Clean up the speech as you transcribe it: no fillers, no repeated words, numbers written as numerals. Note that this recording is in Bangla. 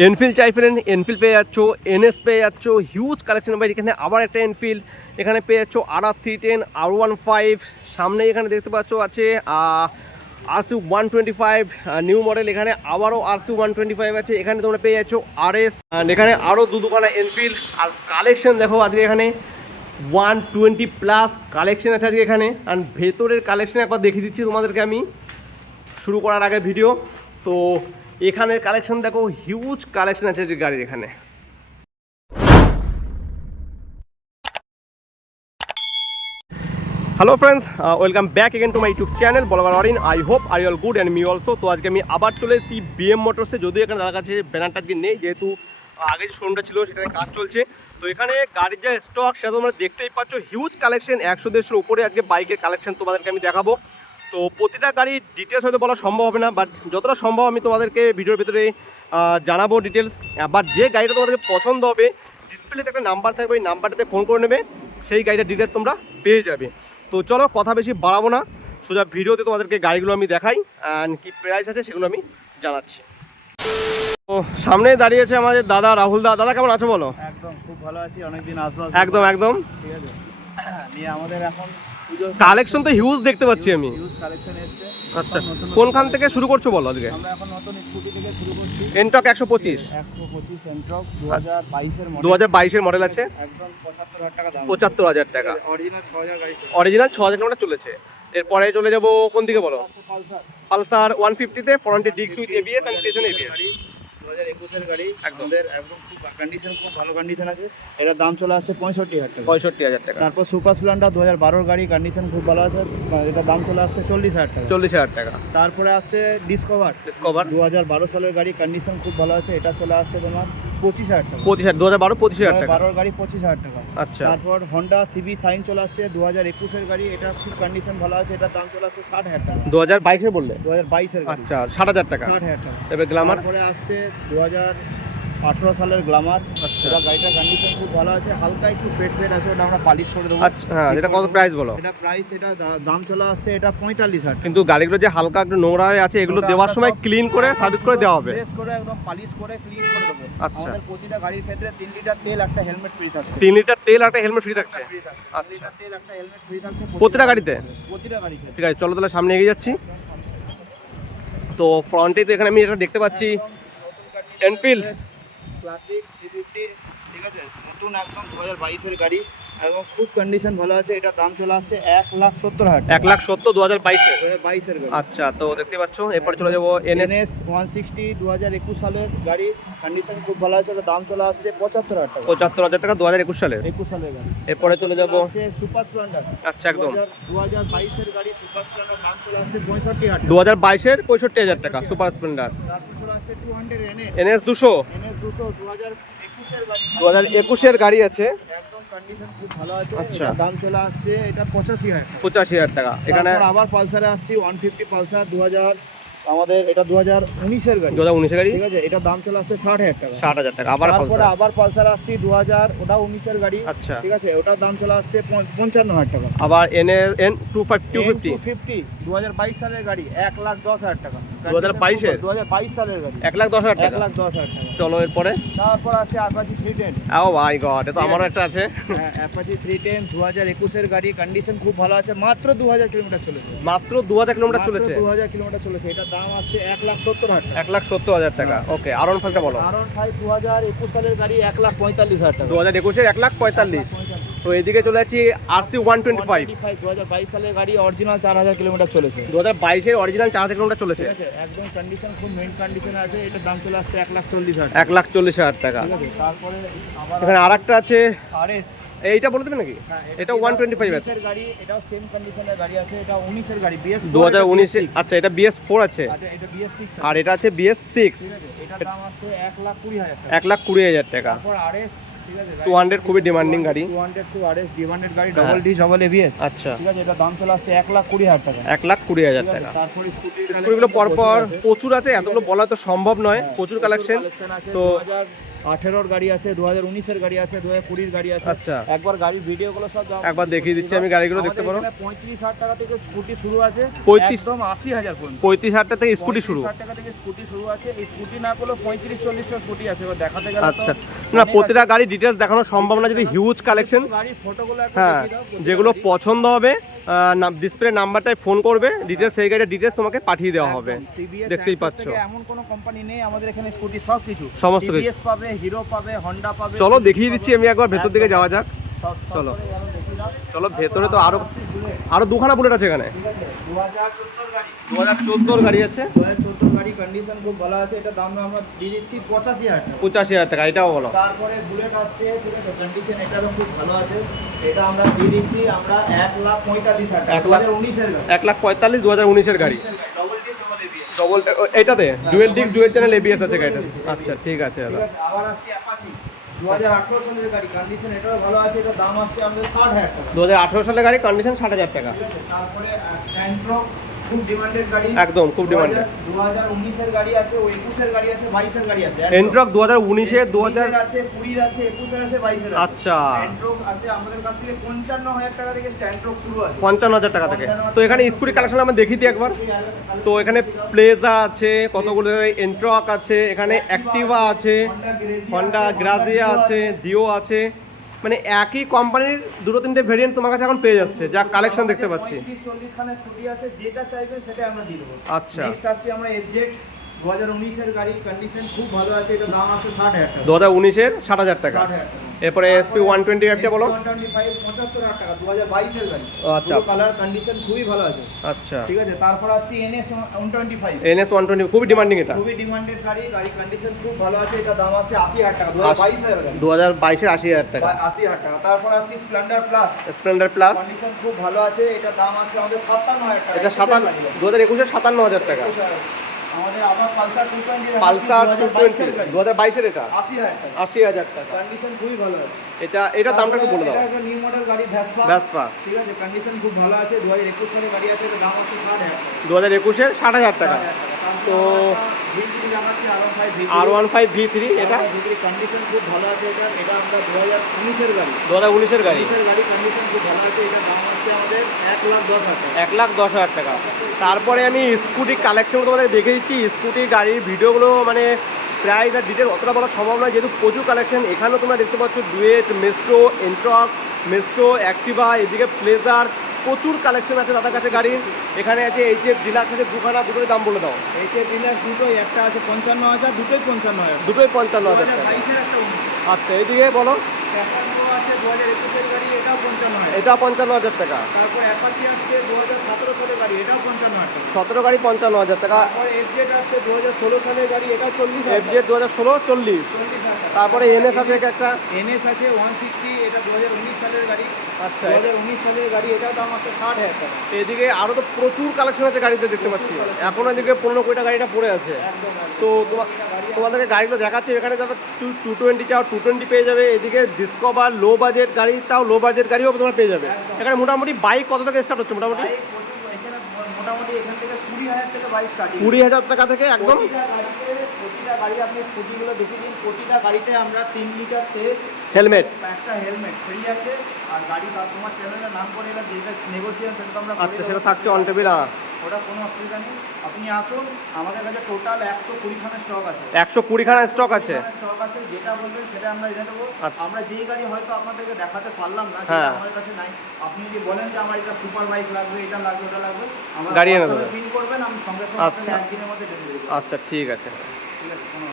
এনফিল্ড চাইছিলেন, এনফিল্ড পেয়ে যাচ্ছ, এনএস পেয়ে যাচ্ছ, হিউজ কালেকশন ভাই। এখানে আবার একটা এনফিল্ড, এখানে পেয়ে যাচ্ছ RR310, R15, সামনে এখানে দেখতে পাচ্ছ আছে RC125 নিউ মডেল। এখানে আবারও RC125 আছে। এখানে তোমরা পেয়ে যাচ্ছ RS, অ্যান্ড এখানে আরও দুখানা এনফিল্ড। আর কালেকশন দেখো আজকে এখানে 120+ কালেকশন আছে আজকে এখানে। অ্যান্ড ভেতরের কালেকশন একবার দেখিয়ে দিচ্ছি তোমাদেরকে আমি শুরু করার আগে ভিডিও। তো এখানে কালেকশন দেখো, হিউজ কালেকশন আছে যে গাড়ির এখানে। Hello friends, welcome back again to my YouTube channel blogger Orin. I hope are you all good and me also. তো আজকে আমি আবার চলে এসেছি BM মোটরসে, যদিও এখানে দাদার কাছে ব্যানারটা আজকে নেই, যেহেতু আগে যে শোরুমটা ছিল সেখানে কাজ চলছে। তো এখানে গাড়ির যা স্টক সেটা তোমরা দেখতেই পাচ্ছ, হিউজ কালেকশন, 100-150 উপরে আজকে বাইকের কালেকশন তোমাদেরকে আমি দেখাবো। তো প্রতিটা গাড়ির ডিটেলস হয়তো বলা সম্ভব হবে না, বাট যতটা সম্ভব আমি তোমাদেরকে ভিডিওর ভিতরে জানাবো ডিটেলস। বাট যে গাড়িটা তোমাদেরকে পছন্দ হবে, ডিসপ্লেতে একটা নাম্বার থাকবে, ওই নাম্বারটাতে ফোন করে নেবে, সেই গাড়িটার ডিটেলস তোমরা পেয়ে যাবে। তো চলো কথা বেশি বাড়াবো না, সোজা ভিডিওতে তোমাদেরকে গাড়িগুলো আমি দেখাই অ্যান্ড কি প্রাইস আছে সেগুলো আমি জানাচ্ছি। তো সামনে দাঁড়িয়েছে আমাদের দাদা রাহুল দা। দাদা কেমন আছো বলো? একদম খুব ভালো আছি, অনেকদিন আসবো। একদম একদম ঠিক আছে। নিয়ে আমাদের এখন কালেকশন তো হিউজ দেখতে পাচ্ছি আমি। হিউজ কালেকশন এসেছে। আচ্ছা, কোনখান থেকে শুরু করছো বলো আজকে? আমরা এখন নতুন স্কুটি থেকে শুরু করছি। এনটক 125 এনটক 2022 এর মডেল। 2022 এর মডেল আছে, একদম 75,000 টাকা দাম। 75,000 টাকা। অরিজিনাল 6000 গাড়ি চলে। অরিজিনাল 6000 কিলোমিটার চলেছে। এরপরে চলে যাবো কোন দিকে বলো? পালসার। পালসার 150 তে ফ্রন্টে ডিস্ক উইথ ABS এন্ড পেছনে ABS। 2021 এর গাড়ি, একদম একদম খুব কন্ডিশন, খুব ভালো কন্ডিশন আছে। এটার দাম চলে আসছে 65,000 টাকা। 65,000 টাকা। তারপর সুপার স্প্লেন্ডার 2012 এর গাড়ি, কন্ডিশন খুব ভালো আছে, এটার দাম চলে আসছে 40,000 টাকা। 40,000 টাকা। তারপরে আসছে ডিসকভার 2012 সালের গাড়ি, কন্ডিশন খুব ভালো আছে, এটা চলে আসছে তোমার 25,000 টাকা। 25,000 টাকা। 2012 গাড়ি 25,000 টাকা। আচ্ছা। তারপর হন্ডা সিবি সাইন চলে আসছে 2021 এর গাড়ি, এটা খুব কন্ডিশন ভালো আছে, এটার দাম চলে আসছে 60,000 টাকা। 2022 এর বললে? 2022 এর গাড়ি। আচ্ছা, 60,000 টাকা। 60,000 টাকা। তবে গ্ল্যামার? তারপরে আসছে 2018 সালের গ্ল্যামার। আচ্ছা। এটা গাড়িটার কন্ডিশন খুব ভালো আছে, হালকা একটু ফেট আছে, ওটা আমরা পালিশ করে দেবো। আচ্ছা, হ্যাঁ, এটা কত প্রাইস বলো? এটা প্রাইস, এটা দাম চলে আসছে এটা 45,000 টাকা। কিন্তু গাড়িগুলো যে হালকা একটু নোংরা হয়ে আছে, এগুলো দেওয়ার সময় ক্লিন করে সার্ভিস করে দেওয়া হবে। প্রেস করে একদম পালিশ করে ক্লিন করে দেবো। আচ্ছা। আমাদের প্রতিটা গাড়ির ক্ষেত্রে 3 লিটার তেল, একটা হেলমেট ফ্রি থাকছে। 3 লিটার তেল আর একটা হেলমেট ফ্রি থাকছে। আচ্ছা, তেল একটা হেলমেট ফ্রি থাকছে প্রতিটা গাড়িতে? প্রতিটা গাড়িতে। ঠিক আছে, চলো তাহলে সামনে এগিয়ে যাচ্ছি। তো ফ্রন্টে তো এখানে আমি এটা দেখতে পাচ্ছি এনফিল্ড ক্লাসিক 350, ঠিক আছে, নতুন একদম 2022 এর গাড়ি, একদম খুব কন্ডিশন ভালো আছে, এটা দাম চলে আসছে 1,70,000 টাকা। 1,70,000 2022 এর। 2022 এর গাড়ি। আচ্ছা, তো দেখতে পাচ্ছ এরপর চলে যাবো NS 160 2021 সালের গাড়ি, কন্ডিশন খুব ভালো আছে, এটা দাম চলে আসছে 75,000 টাকা। 75,000 টাকা 2021 সালের। 21 সালের গাড়ি। এরপরে চলে যাবো সুপার স্প্লেন্ডার। আচ্ছা, একদম 2022 এর গাড়ি, সুপার স্প্লেন্ডার, দাম চলে আসছে 65,000 টাকা। 2022 এর 65,000 টাকা সুপার স্প্লেন্ডার। তারপর চলে আসছে 200 NS 200 2021 এর গাড়ি। 2021 এর গাড়ি আছে, একদম কন্ডিশন খুব ভালো আছে। আচ্ছা। এটার দাম চলে আসছে এটা 85,000 টাকা। 85,000 টাকা। এখানে তারপর আবার পালসারে আসছি 150 পালসার 2000, আমাদের এটা 2019 এর গাড়ি। 2019 এর গাড়ি, ঠিক আছে, এটার দাম চলে আসছে 60,000 টাকা। 60,000 টাকা। আবার তারপরে পালসার। আবার পালসার আসছি 2000, ওটা 19 এর গাড়ি। আচ্ছা। ঠিক আছে, ওটার দাম চলে আসছে 55,000 টাকা। আবার N250 2022 সালের গাড়ি, 1,10,000 টাকা। 2022 এর? 2022 সালের গাড়ি, 1,10,000 টাকা। 1,10,000 টাকা। চলো এরপরে। তারপর আছে Apache 310। ও মাই গড, এটা তো আমারও একটা আছে। হ্যাঁ, Apache 310 2021 এর গাড়ি, কন্ডিশন খুব ভালো আছে, মাত্র 2000 কিলোমিটার চলেছে। মাত্র 2000 কিলোমিটার চলেছে। 2000 কিলোমিটার চলেছে, এটার দাম আসছে 1,70,000 টাকা। 1,70,000 টাকা। ওকে, R15টা বলো। R15 2021 সালের গাড়ি, 1,45,000 টাকা। 2021 এর 1,45,000। তো এদিকে চলে যাচ্ছি RC125 2022 সালের গাড়ি, অরিজিনাল 4000 কিলোমিটার চলেছে। 2022 এর অরিজিনাল 4000 কিলোমিটার চলেছে। ঠিক আছে, একদম কন্ডিশন খুব মেইন কন্ডিশনে আছে, এটার দাম চলে আসছে 1,40,000 টাকা। 1,40,000 টাকা। ঠিক আছে, তারপরে আবার এখানে আরেকটা আছে, RS। এইটা বলে দেবে নাকি? হ্যাঁ, এটা 125 আছে। এর গাড়ি, এটাও সেম কন্ডিশনের গাড়ি আছে, এটা 19 এর গাড়ি, BS 2019 আচ্ছা, এটা BS4 আছে। আচ্ছা, এটা BS6 আর এটা আছে BS6। ঠিক আছে, এটার দাম আছে 1,20,000 টাকা। 1,20,000 টাকা। তারপর RS, ঠিক আছে, 200 খুবই ডিমান্ডিং গাড়ি। 200 RS ডিমান্ডেড গাড়ি, ডবল ডি ডবল ABS। আচ্ছা, ঠিক আছে, এটার দাম চলে আসছে 1,20,000 টাকা। 1,20,000 টাকা। তারপর স্কুটিগুলো পরপর প্রচুর আছে, এতগুলো বলা তো সম্ভব নয়, প্রচুর কালেকশন। তো 18-র গাড়ি আছে, 2019-এর গাড়ি আছে, 2020-র গাড়ি আছে। আচ্ছা। একবার গাড়ির ভিডিওগুলো সব একবার দেখিয়ে দিচ্ছি আমি, গাড়িগুলো দেখতে পারো। 35,000 টাকা থেকে স্কুটি শুরু আছে, 35 একদম 80,000 পর্যন্ত। 35,000 টাকা থেকে স্কুটি শুরু। 35,000 টাকা থেকে স্কুটি শুরু আছে। এই স্কুটি না করলেও 35-40টা স্কুটি আছে, এবার দেখাতে গেলে তো আচ্ছা, না প্রতিটা গাড়ি ডিটেলস দেখানো সম্ভব না, যদি হিউজ কালেকশন। গাড়ির ফটোগুলো একটু হ্যাঁ, দেখিয়ে দাও, প্রতিটা যেগুলো গাড়ি। পছন্দ হবে ডিসপ্লে নাম্বারটায় ফোন করবে, ডিটেলস সেই গাড়ির ডিটেলস তোমাকে পাঠিয়ে দেওয়া হবে। একদম, TVS দেখতেই Active পাচ্ছ। থেকে এমন কোনো কোম্পানি নেই আমাদের এখানে স্কুটি সব কিছু, সমস্ত কিছু। TVS পাবে, হিরো পাবে, হন্ডা পাবে। চলো সুজুকি দেখিয়ে দিচ্ছি পাবে। আমি, একবার ভেতর দিকে যাওয়া যাক। সব চলো। করে গেলো, দেখিয়ে দাও। চলো ভেতরে তো আরো বুলেট, আরো দুখানা বুলেট আছে এখানে। ঠিক আছে, 2014 গাড়ি। 2014 গাড়ি আছে, 2014 গাড়ি, কন্ডিশন খুব ভালো আছে। এটা দাম আমরা দিয়ে দিচ্ছি 85,000 টাকা। 85,000 টাকা, এটাও বলো। তারপরে বুলেট আসছে, ঠিক আছে, কন্ডিশন এটারও খুব ভালো আছে। এটা আমরা দিয়ে দিচ্ছি আমরা 1,45,000 টাকা। 2019-এর গাড়ি। 1,45,000 2019-এর গাড়ি। Double disc double ABS। Double এটাতে dual disc dual channel ABS আছে গাড়িটা। আচ্ছা ঠিক আছে ঠিক দাদা। আছে, আবার আসছে অ্যাপাচি 2018 সালের গাড়ি, কন্ডিশন এটাও ভালো আছে। এটা দাম আসছে আমাদের 60,000 টাকা। 2018 সালের গাড়ি, কন্ডিশন 60,000 টাকা। ঠিক আছে, তারপরে অ্যান্ট্রক খুব ডিমান্ডেড গাড়ি, একদম খুব ডিমান্ডেড। 2019-এর গাড়ি আছে, 21-এর গাড়ি আছে, 22-এর গাড়ি আছে। এন্ট্রক 2019-এর 2000 আছে, 20-এর আছে, 21-এর আছে, 22-এর আছে। আচ্ছা, অ্যান্ট্রক আছে আমাদের কাছ থেকে 55,000 টাকা থেকে স্ট্যান্ট্রক শুরু আছে। 55,000 টাকা থেকে। তো এখানে স্কুটি কালেকশন আমরা দেখিয়ে দিই একবার। তো এখানে প্লেজার আছে, কতগুলো এন্ট্রক আছে, এখানে অ্যাক্টিভা আছে, হন্ডা গ্রাজিয়া আছে, ডিও আছে, মানে একই কোম্পানির দুটো তিনটে ভেরিয়েন্ট তোমার কাছে এখন পেয়ে যাচ্ছে, যা কালেকশন দেখতে পাচ্ছি। 35-40 খানা স্কুটি আছে, যেটা চাইবেন সেটা আমরা দিয়ে দেবো। আচ্ছা। নেক্সট আসছে আমরা এফজেড 2019-এর গাড়ি, কন্ডিশন খুব ভালো আছে। এটা দাম আছে 60,000 টাকা। 2019-এর 60,000 টাকা। 60,000 টাকা। এরপরে এসপি 125টা বলো। 125 75,000 টাকা, 2022-এর গাড়ি। আচ্ছা। কালার কন্ডিশন খুবই ভালো আছে। আচ্ছা, ঠিক আছে, তারপর আসছি NS 125। NS 120 খুবই ডিমান্ডিং এটা। খুবই ডিমান্ডেড গাড়ি, গাড়ি কন্ডিশন খুব ভালো আছে। এটা দাম আছে 80,000 টাকা, 2022-এর গাড়ি। 2022-এর 80,000 টাকা। 80,000 টাকা। তারপর আসছি Splendor plus, Splendor plus, condition খুব ভালো আছে। এটা দাম আছে আমাদের 57,000 টাকা। এটা 2021-এর 57,000 টাকা। আমাদের আবার পালসার 220, পালসার 220 2022-এর এটা 80,000 টাকা। 80,000 টাকা। কন্ডিশন খুবই ভালো আছে। এটা দামটা একটু বলে দাও। এটা একটা নিউ মডেল গাড়ি, ভেসপা। ভেসপা ঠিক আছে, কন্ডিশন খুব ভালো আছে। 2021 সালের গাড়ি আছে, এটা দাম আছে 60,000 টাকা। 2021-এর 60,000 টাকা। তো V3 দেখাচ্ছি, R15 V3, এটা কন্ডিশন খুব ভালো আছে। এটা আমরা 2019-এর গাড়ি। 2019-এর গাড়ি। 2019-এর গাড়ি, কন্ডিশন খুব ভালো আছে। এটা দাম আছে আমাদের 1,10,000 টাকা। 1,10,000 টাকা। তারপরে আমি স্কুটি কালেকশন তোমাদের দেখে দিচ্ছি। স্কুটি গাড়ির ভিডিওগুলো মানে প্রাইস আর ডিটেল অতটা বলা সম্ভব নয়, যেহেতু প্রচুর কালেকশন। এখানেও তোমরা দেখতে পাচ্ছ duet, Maestro, Ntorq, Maestro, Activa, এদিকে প্লেজার, প্রচুর কালেকশন আছে তাদের কাছে গাড়ির। এখানে আছে এইচএফ ডিলাক্স আছে দুখানা, দুটোর দাম বলে দাও। এইচএফ ডিলাক্স দুটোই, একটা আছে 55,000, দুটোই 55,000। দুটোই 55,000 টাকা। 2022-এর একটা 19। আচ্ছা, এইদিকে বলো। প্যাশন প্রো আছে 2021-এর গাড়ি, এটাও 55,000। এটা 55,000 টাকা। তারপর অ্যাপাচি আসছে 2017 সালের গাড়ি, এটাও 55,000 টাকা। 17 গাড়ি 55,000 টাকা। তারপর এফজেড আসছে 2016 সালের গাড়ি, এটাও 40,000 এফজেড 2016 40। 40,000 টাকা। তারপরে এনএস আছে একটা। এনএস আছে 160, এটা 2019 সালের গাড়ি। আচ্ছা, 2019 সালের গাড়ি, এটাও দাম আছে 60,000 টাকা। এদিকে আরো তো প্রচুর কালেকশন আছে গাড়িতে দেখতে পাচ্ছি। এখনো এদিকে 15 কোটিটা গাড়িটা পড়ে আছে। একদম তো তোমাদেরকে গাড়িগুলো দেখাচ্ছি। এখানে যারা 220 চাও 220 পেয়ে যাবে। এদিকে ডিসকভার লো বাজেট গাড়ি চাও, লো বাজেট গাড়িও তোমরা পেয়ে যাবে। এখানে মোটামুটি বাইক কত থেকে স্টার্ট হচ্ছে? মোটামুটি বাইক প্রচুর, এখানে মোটামুটি এখান থেকে 20,000 থেকে বাইক স্টার্টিং। 20,000 টাকা থেকে একদম। প্রতিটা গাড়ি আপনি স্কুটিগুলো দেখে দিন, প্রতিটা গাড়িতে আমরা 3 লিটার তেল, হেলমেট, একটা হেলমেট ফ্রি আছে। আর গাড়ি তোমার চ্যানেলের নাম করে এলে যেটা নেগোসিয়েশন সেটা তো আমরা করে আচ্ছা দেবো। সেটা থাকছে অন টেবিল। ওটা কোনো অসুবিধা নেই, আপনি আসুন। আমাদের কাছে টোটাল 120 খানা স্টক আছে। 120 খানা স্টক আছে। স্টক আছে, যেটা বলবেন সেটা আমরা এনে দেবো। আচ্ছা। আমরা যেই গাড়ি হয়তো আপনাদেরকে দেখাতে পারলাম না, হ্যাঁ। যেটা আমাদের কাছে নাই, আপনি যদি বলেন যে আমার এটা সুপার বাইক লাগবে, এটা লাগবে, ওটা লাগবে, আমরা গাড়ি এনে দেবো। পিন করবেন, আমি সঙ্গে সঙ্গে আচ্ছা। আপনাকে একদিনের মধ্যে ডেলিভারি দেবো। আচ্ছা ঠিক আছে। ঠিক আছে, কোনো